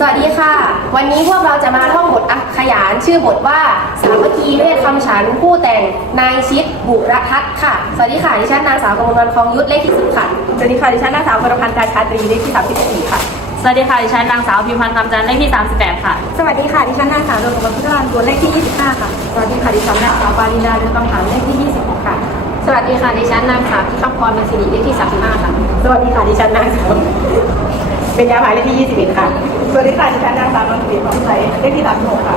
สวัสดีค่ะ วันนี้พวกเราจะมาท่องบทอักขยานชื่อบทว่า สามัคคีเวทคำฉันท์ผู้แต่งนายชิดบุรทัศน์ค่ะ สวัสดีค่ะดิฉันนางสาวกมลวันคลองยุทธเลขที่สิบค่ะสวัสดีค่ะดิฉันนางสาวกรพันธ์การชาตรีเลขที่34ค่ะ สวัสดีค่ะดิฉันนางสาวพิมพันธ์คำจันทร์เลขที่ 38 ค่ะ สวัสดีค่ะดิฉันนางสาวดวงกมลพุทธรานตัวเลขที่ 25 ค่ะ สวัสดีค่ะดิฉันนางสาวปารินาเรืองคำถามเลขที่ 26 ค่ะ สวัสดีค่ะดิฉันนางสาวพิคัมพรเป็นสิริเลขที่สามสิบห้าค่ะ สวัสดีค่ะดิฉันนางสาวเป็นยาภายเลขที่ 21 ค่ะ สวัสดีค่ะดิฉันนางสาวนนทวีของไทยเลขที่36ค่ะ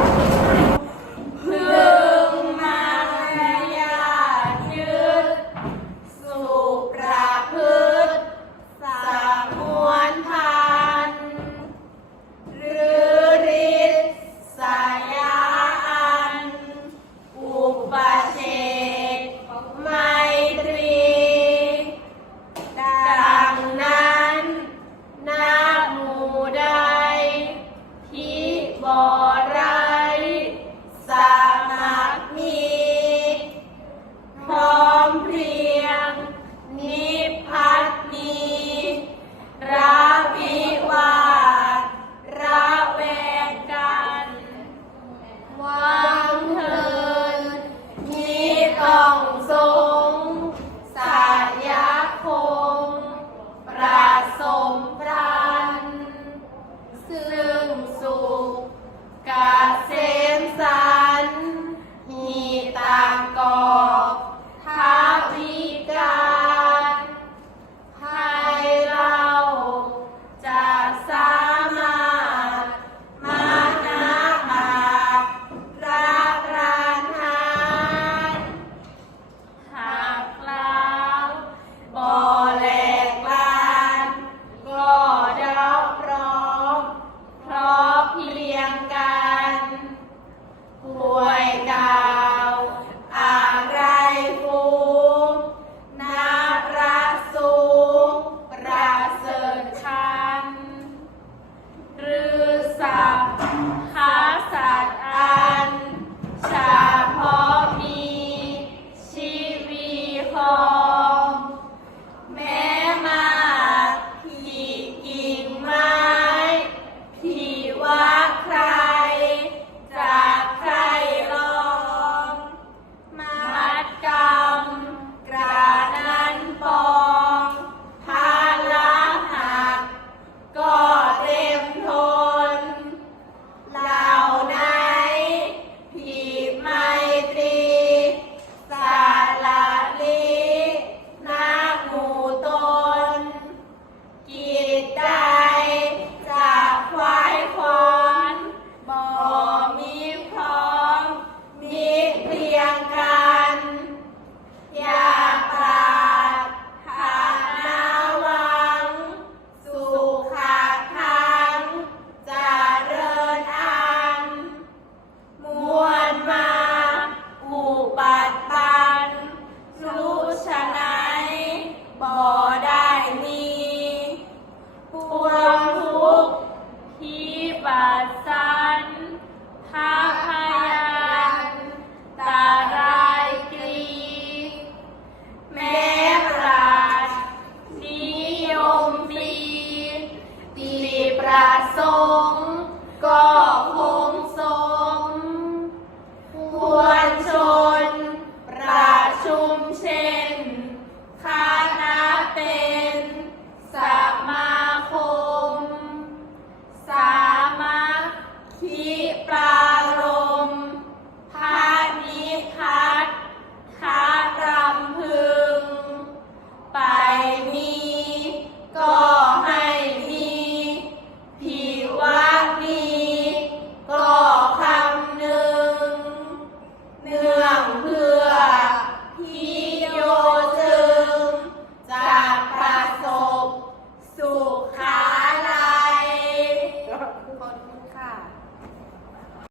ที่กิ่งไม้ที่ว่าใคร